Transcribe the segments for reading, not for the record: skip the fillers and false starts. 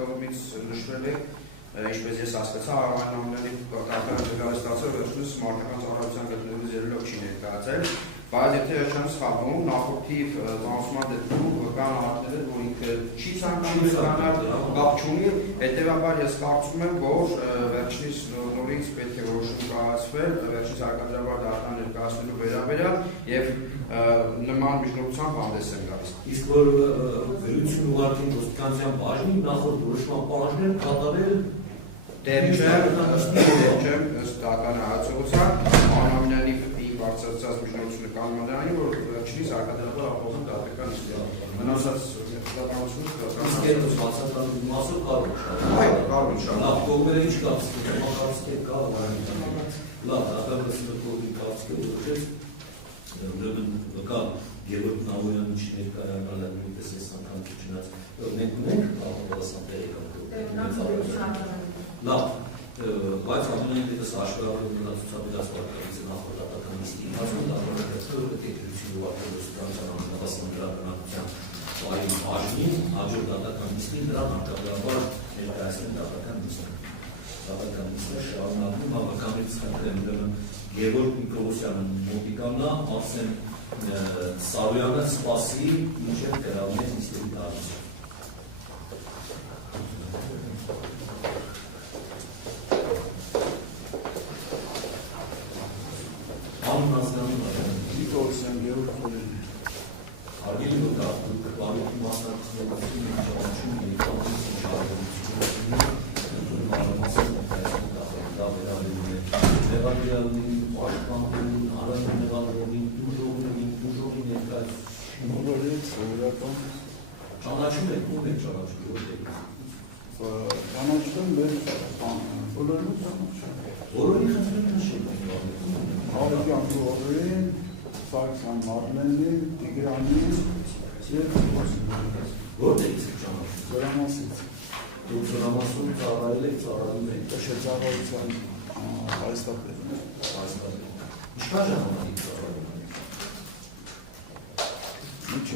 կողմից նշվել է, ինչպես ես հասկացա, Արմանյանների կարգավորը ստացել վերջինս մարտական ծառայության գտնվելուց ելնելով չի ներկայացել, բայց եթե չեմ սխալվում, նախորդի ծանոթման դեպքում կան հարցեր, որ ինքը չի ցանկանում ստանալ, կապ չունի, հետևաբար ես կարծում եմ, որ վերջինիս նորից պետք է որոշում կայացվել, վերջինիս հարկադրաբար դատարան ներկայացնելու վերաբերյալ եւ նման միջնորդությամբ հանդես են գալիս։ Իսկ որ վերություն ուղարկին ոստիկանության բաժնին նախորդ որոշման բաժներ կատարել դեր չեմ, ըստ դատարան հայացողության, Արմանյանի բարձրացած միջնորդությունը կանոն դրանի, որ վերջինիս հարկադրաբար ապահովում դատական իստեղ։ Մնացած դատարանությունը իսկ երբ բացատրելու մասով կարող է Այո, կարող է շատ։ Լավ, կողմերը ինչ կարծիք կա, լավ, դատարանը կողմի կարծիքը որոշեց, ուրեմն կա Գևորգ Նավոյանի չներկայանալ նույնպես այս անգամ չնայած մենք ունենք պատասխան Լավ, բայց ամենայն դեպս հաշվառվում ցուցաբերած պատկերից նախորդական նիստի ընթացքում դառնալու հետաքրքրություն ուղղակի ստանալու դրամատուրգիան Այլ բաժնին հաջորդ դատական նիստին դրան հարկադրաբար ներկայացնել դատական նիստին։ Դատական նիստը շարունակվում հավաքականից խնդրեմ ուրեմն Գևորգ Նիկոլոսյանը մոտիկանա, Արսեն Սարոյանը սպասի մինչև գրավներ նիստերի դարձը։ Անուն ազգանում Նիկոլոսյան Գևորգ Խորեն Արգելի դուք բարոյի մասնակցություն ճանաչում Ճանաչում եք, ով եք ճանաչում, ճանաչում մեր բոլորը ճանաչում։ Բոլորի խնդրում նշեք։ Հավեկյան Գորին, Սարգսյան Մարմենին, Տիգրանին, Որտե՞ղ եք ճանաչում։ Զորամասից։ Դուք Զորամասում ծառայել եք, ծառայում եք։ Շրջագայության հայստապետն է։ Ինչքան ժամանակ ծառայում եք։ Մինչև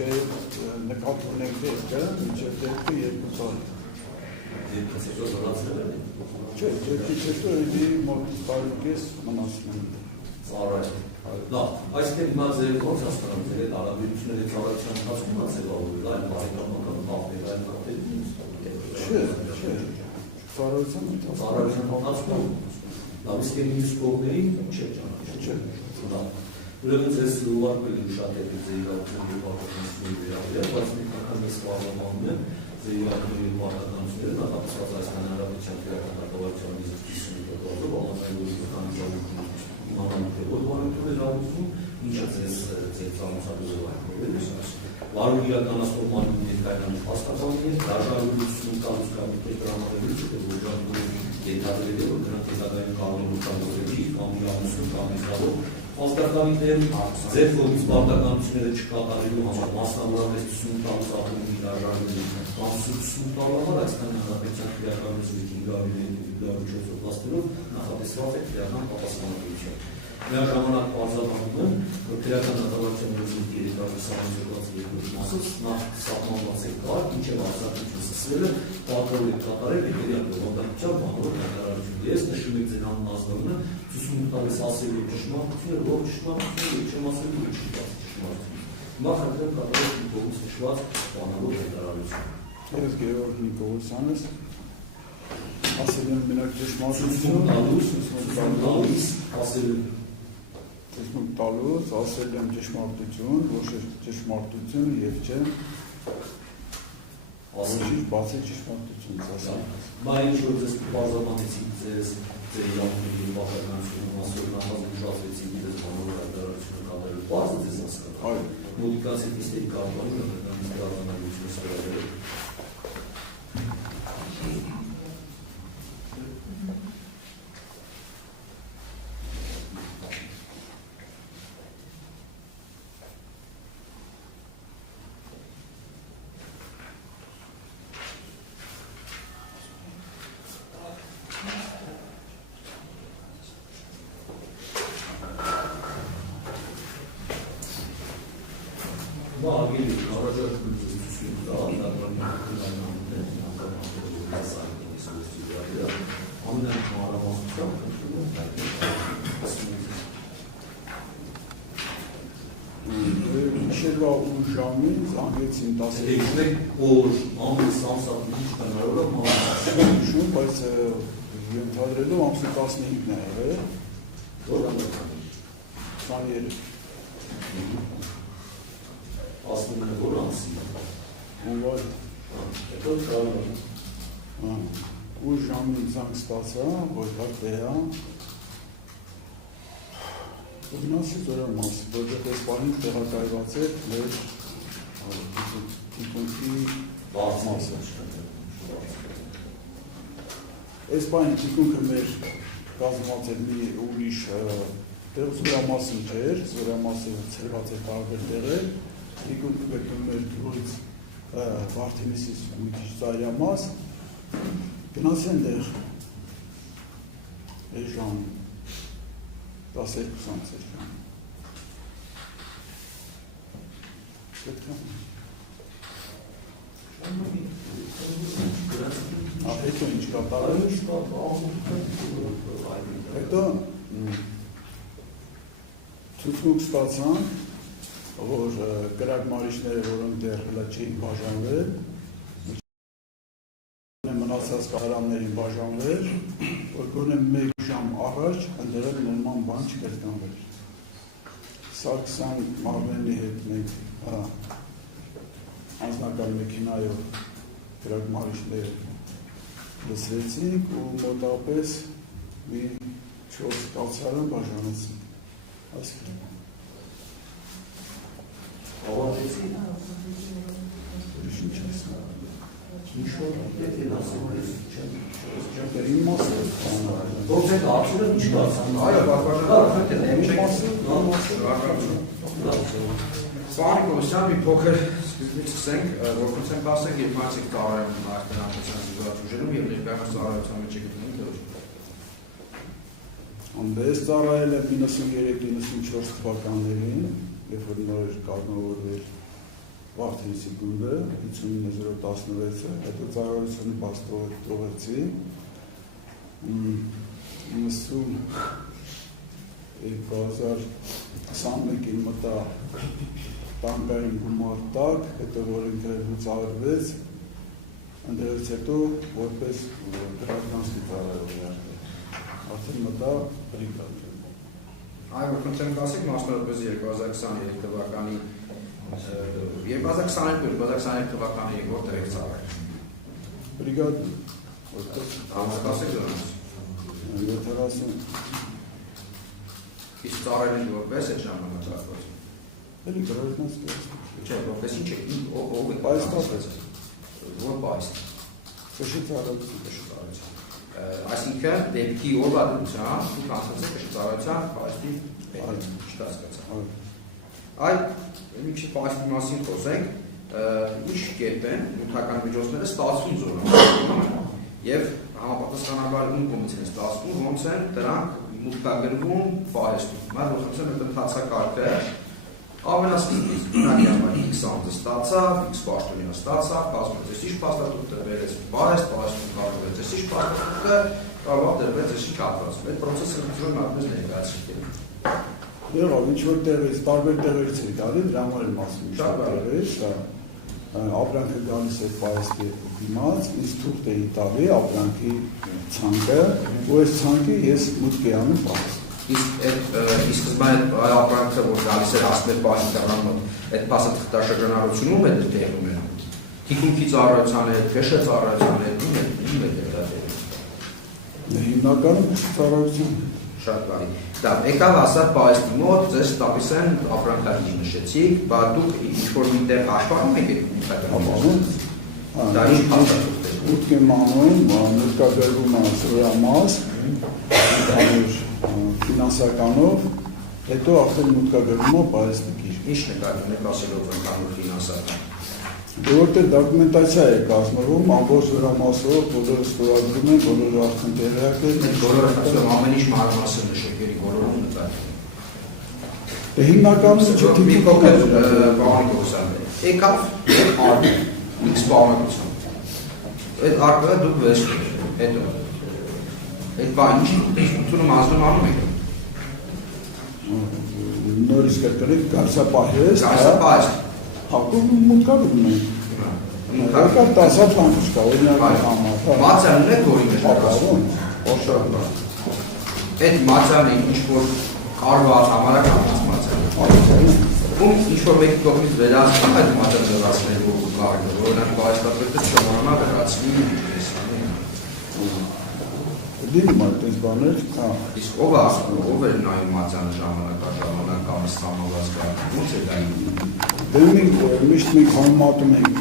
նկատի ունենք դեպքը, մինչև դեպքը 2 տարի։ Դեպքից հետո զորացրել եք։ Չէ, դեպքից հետո էլի մոտ տարուկես մնացում են։ Ծառայել։ Լավ, այսինքն հիմա ձեր ոնց հասկանում ձեր այդ հարաբերությունների ծառայության ընթացքում ձևավորվել այլ բարեկամական կապեր, այլ կապեր։ Չէ, ծառայության ընթացքում։ Լավ, իսկ մյուս կողմերին չեք ճանաչում։ Չէ։ Լավ։ Ուրեմն ձեզ ուղարկվել եմ շատ եք ձեր իրավունքների պարտականությունների վերաբերյալ, բայց մենք անգամ ես պարզաբանում եմ ձեր իրավունքների պարտականությունները նախատեսված այս հանրապետության քրեական կառավարության դիսկուսիոնի տոկոսով համաձայնության իրավունքների իմանալու թե որ բարոյթում էր ավուսում, ինչը ձեզ ծանոթացնելու այդպես։ Վարույթ իրականացնող մարմինի ներկայացնում փաստաբանն է, դաշնամուրություն տալուց կամ դրամատուրգիա չէ, որ ենթադրել է, որ նրանք հետագայում կարող են օգտագործել կամ իրավունք կամ իսկով Հաստատանիքներ ձեր կողմից պարտականությունները չկատարելու համար մասնավորապես ցույց տալուց ապօրինի դաշնամուրի կամ ցույց տալու համար այսքան հանրապետության քրեականության 500-504 օբլաստներով նախատեսված է քրեական պատասխանատվություն։ Միաժամանակ պարզաբանում եմ, որ քրեական դատավարության ռեժիմի երիտասարդության երկրորդ մասից նախ սահմանված է կարգ, ինչև արձակություն սկսվել է պատրոն կատարել հետևյալ բովանդակությամբ բանավոր հայտարարություն։ Ես նշում եք ձեր անուն ազգանունը, ցույց տալիս ասելու ճշմարտությունը, ով ճշմարտությունը, չեմ ասելու ճշմարտությունը։ Հիմա խնդրեմ կատարել իմ կողմից նշված բանավոր հայտարարություն։ Ես Գևորգ Նիկոլոսյանս ասել եմ մենակ ճշմարտություն տալուց, ասել եմ ճշմարտություն, ոչ ճշմարտություն եւ չէ ասել բացի ճշմարտությունից ասել։ Բայց ինչ որ ձեզ բարձրացնեցիք ձեր իրավունքների պարտականությունը մասով նախաձեռնեցիք դες բանավոր հայտարարությունը կատարելու բարձր ձեզ հասկանալ։ Այո, մոդիկացիա դիստերի կառավարումը դրանից ստացվել։ Արգելի Գիշերվա 8 ժամին զանգեցին 10-ը օր ամիս ամսաթի հնարավոր է շուն, բայց ենթադրելով ամսի 15-ն է եղել, 23 ասում են որ ամսի հունվար հետո կարող 8 ժամին զանգ ստացա, որ կար տեղա Գնացի զորը մաս, որտեղ այս պահին տեղակայված է մեր թիկունքի մասը։ Այս պահին թիկունքը մեր կազմված էր մի ուրիշ տեղ զորամասն չէր, զորամասը ցրված էր տարբեր տեղեր, թիկունքը գտնում էր գյուղից Վարդենիսից մի քիչ ծայրամաս, գնացի այնտեղ այս ժամին 12-20 էր հետո ինչ կատարել հետո ցուցմուկ ստացանք որ կրակ մարիչները որոնք դեռ հլա չէին բաժանվել մնացած կարամներին բաժանվել որ գոնե 1 ժամ առաջ ընդդրել նորման բան չկրկնվել Սարգսյան Մարմենի հետ մենք անձնական մեքենայով կրակ մարիչներ լսվեցինք ու մոտապես մի 4 կացարան բաժանեցինք այսքան ավարտեցի ինչ ես Ինչ-որ եթե ասում ես Դեր իմ մասը Ոնց է դարձել ինչ դարձան Այո, բավականին թե չեք մասը Պարոն Կոմիսար, մի փոքր սկզբից սկսենք, որ խոսենք ասենք, երբ մասիկ ծառայում արտահանության զինված ուժերում եւ ներկայումս ծառայության մեջ եք գնում թե ոչ։ Անդես ծառայել եմ 93-94 թվականներին, երբ որ նոր էր կազմավորվել Վարդենիսի գունդը 59-016-ը, հետո ծառայությունը բաց թողեցի 2021-ին մտա տանկային գումար տակ, հետո որ ինքը լուծարվեց, ընդրելուց հետո որպես գրականքի ծառայող արդեն մտա բրիգադ։ Այո, խնդրեմ ասեք մասնավորապես 2023 թվականի 2022 թվականի որտեղ եք ծառայել։ Բրիգադ որտեղ ասեք դրանց։ 70 Իսկ ծառայել եք որպես այդ ժամանակահատվածում։ Էլի գրականքի Չէ, որպես ինչ եք ով եք պայստացած։ Որ պայստ։ Կշիծարարություն։ Այսինքն դեպքի օրվա դրությամբ դուք անցած եք կշիծարարության պայստի չհասկացա։ Այդ մի քիչ պայստի մասին խոսենք, ինչ կերպ են նյութական միջոցները ստացվում զորամասում եւ համապատասխանաբար ում կողմից են ստացվում, ոնց են դրանք մուտքագրվում պայստում։ Մար որ խոսեմ այդ ընթացակարգը ամենասկզբից բնակի համար X անձը ստացավ, X պաշտոնյա ստացավ, կազմեց էս ինչ փաստաթուղթ տրվեց պայստ, պայստում կազմեց էս ինչ փաստաթուղթը, կարող տրվեց էս ինչ հատվածում։ Այդ պրոցեսը ծրոն մատմես ներկայացրել։ Եղավ, ինչ-որ տեղից, տարբեր տեղերից էր գալի, դրա համար եմ ասում ինչ-որ տեղից, ապրանքը գալիս էր պայստի դիմաց, ինձ թուղթ էի տալի ապրանքի ցանկը, ու այս ցանկը ես մուտք էի անում պայստ։ Իսկ սկզբան այդ ապրանքը, որ գալիս էր ասմեր պաշտպան մոտ, այդ փաստաթղթաշրջանառությունում է տեղի ունենում։ Թիկունքի ծառայության հետ, քեշե ծառայության հետ, ում է դեռ։ Հիմնականում ծառայություն Շատ բարի։ Դա եկավ ասա պայստի մոտ, ձեզ տալիս են ապրանքարկի նշեցիք, բայց դուք ինչ-որ միտեղ հաշվառում եք Դա ինչ փաստաթուղթ է։ Ուտք եմ անում, ներկայացվում է զորամաս, ֆինանսականով, հետո արդեն մուտքագրվում է պայստի գիր։ Ինչ նկատում եք ասելով ընդհանուր ֆինանսական։ Որտեղ դոկումենտացիա է կազմվում, ամբողջ զորամասով, բոլորը ստորագրում են, բոլորը արդեն տեղյակ են։ Բոլորը ամեն ինչ մանրամասն նշեցիք, բոլորում նկատում։ Հիմնականում մի փոքր բանի կորսան։ եկավ արդ X պարունակություն։ Այդ արկը դուք վերցնում եք, հետո։ Այդ բան ինչու մազնում անում եք։ Նորից կրկնեք գարսապահեստ, Գարսապահեստ։ հակում մուտքարում ենք։ Եկավ 10 բանուց կա, օրինակի համար։ Մացյանն է որի մեջ Հապարում, այդ մացյանը ինչ-որ կարված համարականից մացյանը։ Ում ինչ-որ մեկի կողմից վերացնում այդ մացյանը վերացնելու կարիքը, օրինակ բայստապետը չոմանա վերացնի դինում այդպես բաներ, իսկ ով է նայում մացյանը ժամանակ կամ ստամալված կարիքը, ոնց է դա մենք միշտ մենք համատում ենք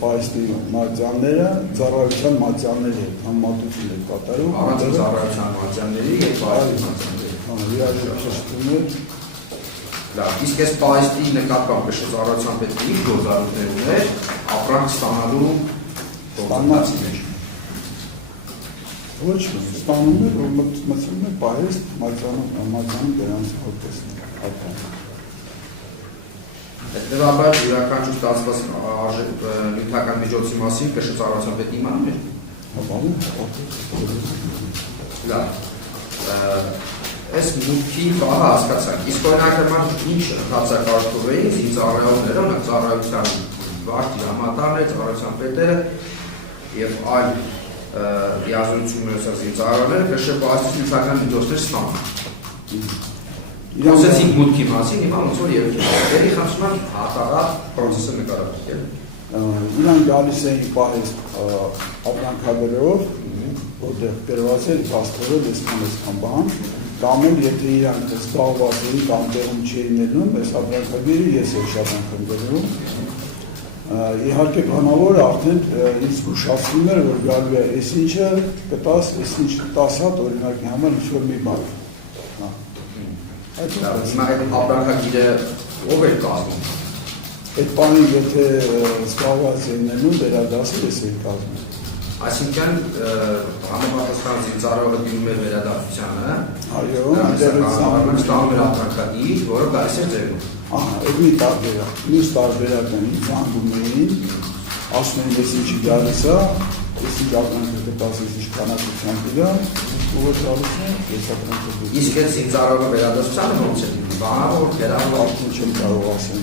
պայստի մատյանները, ծառայության մատյանների հետ, համատություն ենք կատարում։ Առանց ծառայության մատյանների և պայստի մատյանների։ Իրար շշտում է։ Լավ, իսկ այս պայստի նկատմամբ ծառայության պետք է ինչ գործառույթներ ուներ ապրանք ստանալու գործընթացի մեջ։ Ոչ, ստանում է, որ մտցնում է պայեստ մատյանում դրանց հոտեսն է։ Հետևաբար յուրաքանչյուր ստացված նյութական միջոցի մասին կշռծառայության պետք իմանում էր։ Լավ, այս մուտքի պահը հասկացանք, իսկ օրինակ ինչ հացակարգով էին զինծառայողները, օրինակ ծառայության վարդի հրամանատարները, ծառայության պետերը և այլ լիազորություններ զինծառայողները կշռպահստի նյութական միջոցներ ստանում։ Խոսեցինք մուտքի մասին, հիմա ոնց որ երեքի դերի խնդրում հատառակ պրոցեսը նկարագրել։ Իրանք գալիս էին պահեստ ապրանքագրերով, որտեղ գրված էր փաստորը այսքան բան, կամ էլ եթե իրանք զբաղված էին կամ տեղում չէին ելնում, այս ապրանքագրերը ես եմ շատ անգամ գրում։ Իհարկե բանավոր արդեն ինձ զգուշացնում էր, որ գալու է այս ինչը կտաս, այս ինչը 10 հատ օրինակի համար ինչ-որ մի բան։ Հիմա այդ ապրանքագիրը ով էր կազմում։ Այդ բանի եթե զբաղված էին ելնում, վերադասել ես էր կազմում։ Այսինքն համապատասխան զինծառայողը դիմում էր վերադարձությանը, այո, ստանում էր ապրանքագիր, որը գալիս էր ձերում։ Այդ մի տարբերակ, մյուս տարբերակն ինձ հանգում էին, ասում են ես ինչի գալիս է, ես ինչ ապրանքը կտաս, ես ինչ քանակությամբ իրա, ու որ գալիս է, ես ապրանքը դու։ Իսկ այդ զինծառայողը վերադարձությանը ոնց է դիմում, բանավոր, գերավոր։ Արդեն չեմ կարող ասել։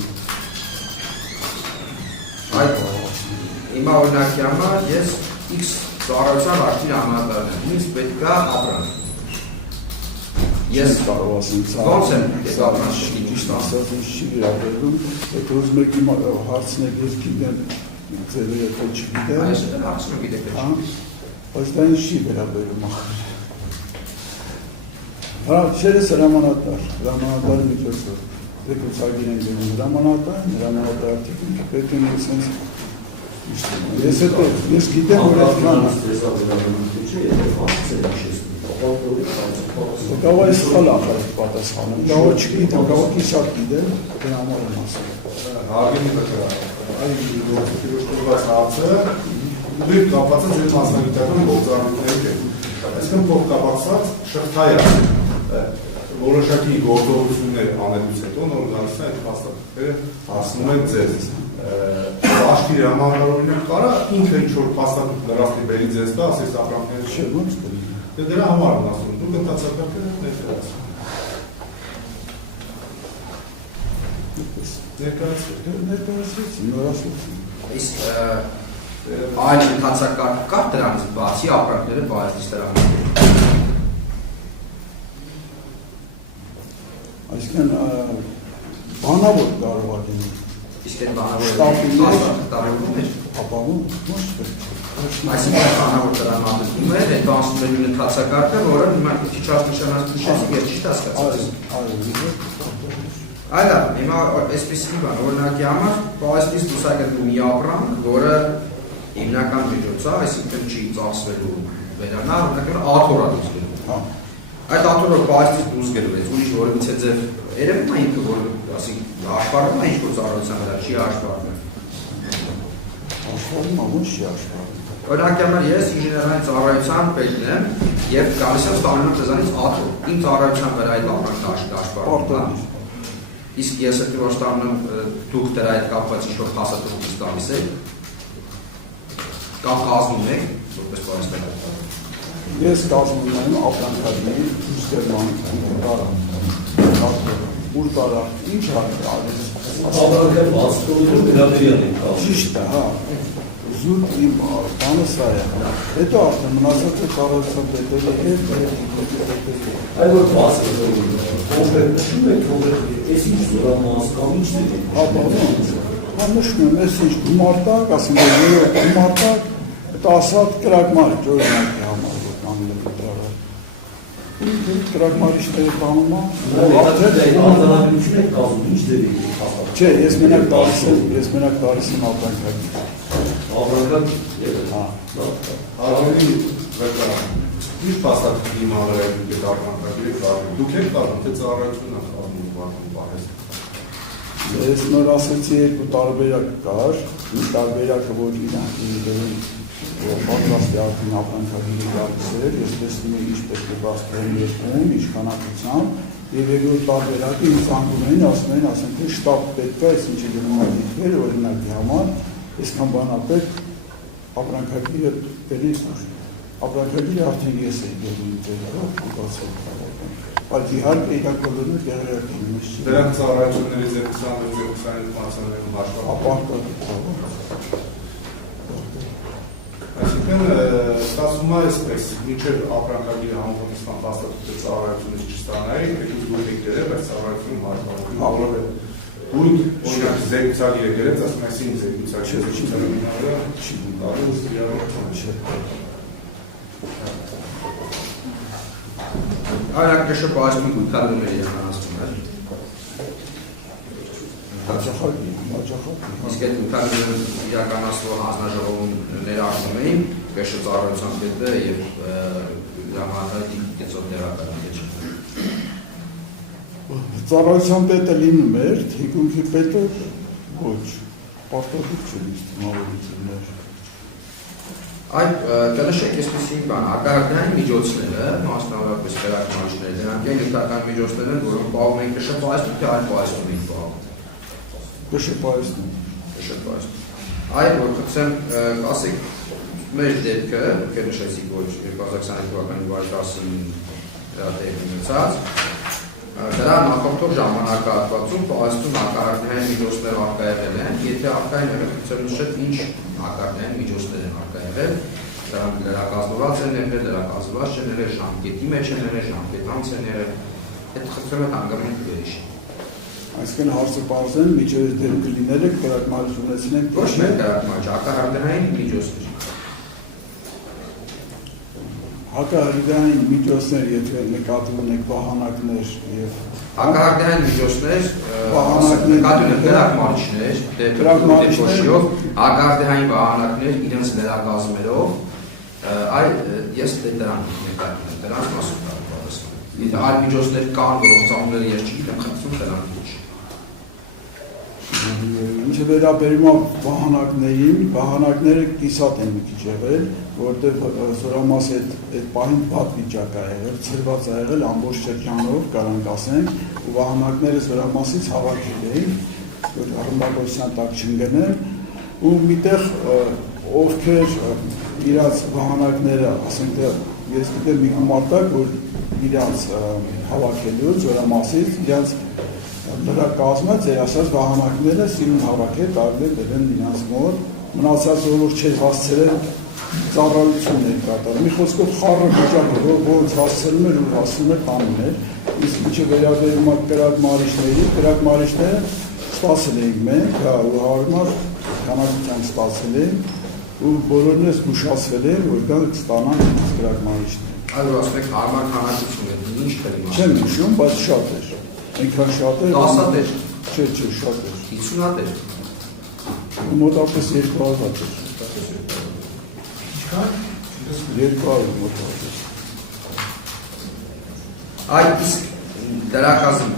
Հիմա օրինակի համար ես X ծառայության վարդի հրամանատարն եմ, ինձ պետք է ապրանք։ Ես կարող ասեմ, ոնց եմ այդ ապրանքը ճիշտ ասած ինձ չի վերաբերում, եթե ուզում եք իմ հարցնեք, ես գիտեմ ձերը եթե չգիտեմ։ Այս էլ հարցնում գիտեք է։ Բայց դա ինձ չի վերաբերում ախր։ Հա, չերես հրամանատարի միջոցով։ Դեկուցագիր են գնում հրամանատար տիկնիկը պետք է նենց ես գիտեմ, որ այդքան Կարող է սխալ ախր պատասխանում, կարող է չգիտեմ, կարող է կիսատ գիտեմ, դեն համար եմ ասել։ Հարգելի նկրան, այն գործված հարցը դուք կապված է ձեր մասնագիտական գործառույթների հետ։ Այսինքն փոխկապակցված շղթայ է որոշակի գործողություններ անելուց հետո նոր գալիս է այդ փաստաթղթերը հասնում են ձեզ։ Աշխի հրամանատարորինակ կարա ինքը ինչ-որ փաստաթուղթ լրացնի բերի ձեզ տա, ասես ապրանքները Չէ, ոնց կլինի։ Դրա համար եմ ասում, դուք ընթացակարգերը ներկայացրեք։ Ներկայացրեցի, նորացրեցի։ Իսկ այլ ընթացակարգ կա դրանից բացի ապրանքները բայստից դրանից։ Այսինքն բանավոր կարող է լինի։ Իսկ այդ բանավորը տարվում էր։ Ապահովում, ոչ թե։ Այսինքն բանավոր տրամադրվում էր, հետո անցնում էր մի ընթացակարգը, որը հիմա քիչ նշանակում ես ճիշտ հասկացած։ Այո, հիմա այսպեսի բան, օրինակի համար պայստից լուսագրվում մի ապրանք, որը հիմնական միջոց է, այսինքն չի ծախսվելու վերանալ, օրինակի աթորա դուրս գերում։ Այդ աթորը պայստից դուրս գերվեց, ուրիշ որևիցե ձև երևում է ինքը, որ ասի աշխարհում է ինչ-որ ծառայության վրա, չի աշխարհում։ Աշխարհում ամեն չի աշխարհում։ Օրինակի համար ես ինժեներային ծառայության պետն եմ եւ գալիս եմ ստանում ձեզանից աթոր։ Իմ ծառայության վրա այդ ապրանքը աշխարհում է։ Իսկ այդ աթորը պայստից դուրս գերվեց, ուրիշ որևիցե ձև երևում է ինքը, որ ասի աշխարհում է ինչ-որ ծառայության վրա, չի աշխարհում։ Օրինակի համար ես ինժեներային ծառայության պետն եմ եւ գալիս եմ ստանում ձեզանից աթոր։ Իմ ծառայության վրա այդ ապրանքը աշխարհում է։ Իսկ ես այդ ոչ տանում դուք դրա հետ կապված ինչ-որ փաստաթուղթ տալիս եք, կամ կազմում եք, որպես պարիսպետար։ Ես կազմում եմ ապրանքների ուստերման տարա, ուր տարա, ինչ արից։ Ապրանքեր բացկովի գրադիրյան ենք կազմում։ Ճիշտ է, հա, զուտ իմ բանը սա է, հետո արդեն մնացած է կառավարության պետերի հետ, Այլ որ բացկովի, կոնկրետ նշում եք, ես ինչ զորամաս կամ ինչ դեպի։ Հա նշում եմ, ես ինչ գումարտակ, ասում եմ, երով գումարտակ, տասատ կրակմարիչ, օրինակի համար, որ կանել է տրավար։ Կրակմարիչները տանում է, արտանավություն եք կազմում, ինչ դեպի հաստատ։ չէ, ես մենակ տարիս եմ ապրանքագիր։ Ապրանքագիր, հա։ Արամելի վեկա, ինչ փաստաթղթի հիմարը եք դուք ապրանքագիրը կազմում, դուք եք կազմում, թե ծառայությունն է կազմում վարկում պահես։ Ես նոր ասեցի երկու տարբերակ կար, մի տարբերակը, որ իրանք պատրաստի արդեն ապրանքագիրը գալիս էր, ես տեսնում եմ ինչ պետք է բաստրեմ երկում, ինչ քանակությամբ, եւ երկրորդ տարբերակը ինձ անգում էին, ասում են, թե շտաբ պետք է, այս ինչը գնում է դիտվել, օրինակի համար, այսքան բանապետ ապրանքագիրը տելիս ապրանքագիրը արդեն ես էի գնում ձերով, կուտացել կավակում։ Բայց իհարկե իրանք բոլորը տեղերակ էին միշտ։ Դրանք ծառայությունների ձերքսան մացաններում հաշվառ։ Ապարտակի Այսինքն ստացվում է այսպես, մինչև ապրանքագիրը համապատասխան փաստաթուղթի ծառայությունից չստանայի, հետո դուք եք դերել, բայց ծառայությունը հաշվառվում է։ Ույն օրինակ զեկուցագիրը գրեց, ասում այս ինձ զեկուցագիրը չի տալիս իրավունք չէ։ Այրակրշը պահաշմին գութարվում էր իրանանասվում էր։ Հաճախակի։ Իսկ այդ գութարները իրականացվող հանձնաժողովում ներառնում էին կրշը ծառայության պետը և ժամանակի կեցով ներակարան եչ։ Ծառայության պետը լինում էր, թիկունքի պետը ոչ, պարտադիր չէ մավորություններ։ Այդ կնշեք այսպիսի բան, ակարդային միջոցները, մասնավորապես կրակմարիչները, դրանք են յութական միջոցներ են, որոնք պահում են կրշը պահեսնում, թե այլ պահեսնում են պահում։ Կրշը պահեսնում։ Կրշը պահեսնում։ Այդ որ խծեմ, ասեք, մեր դեպքը, կնշեցիք, որ 2022 թվականի վարի 10-ին տեղի ունեցած, դրա նախորդող ժամանակահատվածում պահեստում ակարդային միջոցներ արկա եղել են, եթե արկային եղել նշել ինչ ակարդային միջոցներ են արկա եղել, դրանք լրակազմված են եղել, լրակազմված չեն եղել, ժամկետի մեջ են եղել, ժամկետ անց են եղել, այդ խնդրում է հանգրում վերիշ։ Այսինքն հարցը պարզեն, միջև դեր կլիները կրակմարիչ ունեցնենք ոչ մեր կրակմարիչ, ակարդային միջոցներ։ Հակահարդային միջոցներ, եթե նկատում ունենք վահանակներ և Հակահարդային միջոցներ, նկատում ենք կրակմարիչներ, դեպոշիով, հակահարդային վահանակներ իրենց լրակազմերով, այլ ես դրանք նկատում եմ, դրանք մասում կարողացնում։ Եթե այլ միջոցներ կան, որոնց անունները ես չգիտեմ, խնդրում դրանք ոչ։ Ինչը վերաբերում է վահանակներին, վահանակները կիսատ են մի քիչ եղել, որտեղ զորամասի այդ պահին վատ վիճակ է եղել, ցրված է եղել ամբողջ շրջանով, կարանք ասենք, ու վահանակները զորամասից հավաքել էին, որ ռմբակոծության տակ չընկնեն, ու միտեղ ովքեր իրաց վահանակները, ասենք ես գիտեմ մի գումարտակ, որ իրաց հավաքելու զորամասից, իրաց դրա կազմը ձեր ասած վահանակները սիրուն հավաքել, տարբեր դրեն իրանց մոտ, մնացած որ չէր հասցրել ծառայություն էր կատարում։ Մի խոսքով խառը վիճակը, ոնց հասցնում էր ու հասնում էր տանում էր, իսկ ինչը վերաբերում է կրակմարիչները սպասել էինք մենք, ու հարմար քանակությամբ սպասել էինք, ու բոլորն էլ զգուշացվել են, որ գանք ստանան կրակմարիչներ։ Այլ որ ասում եք հարմար քանակություն է, ինչ կլինի։ Չեմ հիշում, բայց շատ էր։ Այնքան շատ էր։ 10 հատ էր։ Չէ, շատ էր։ 50 հատ էր։ Մոտավորապես 200 հատ էր։ 200 մոտավորապես։ Այդ իսկ դրակազմ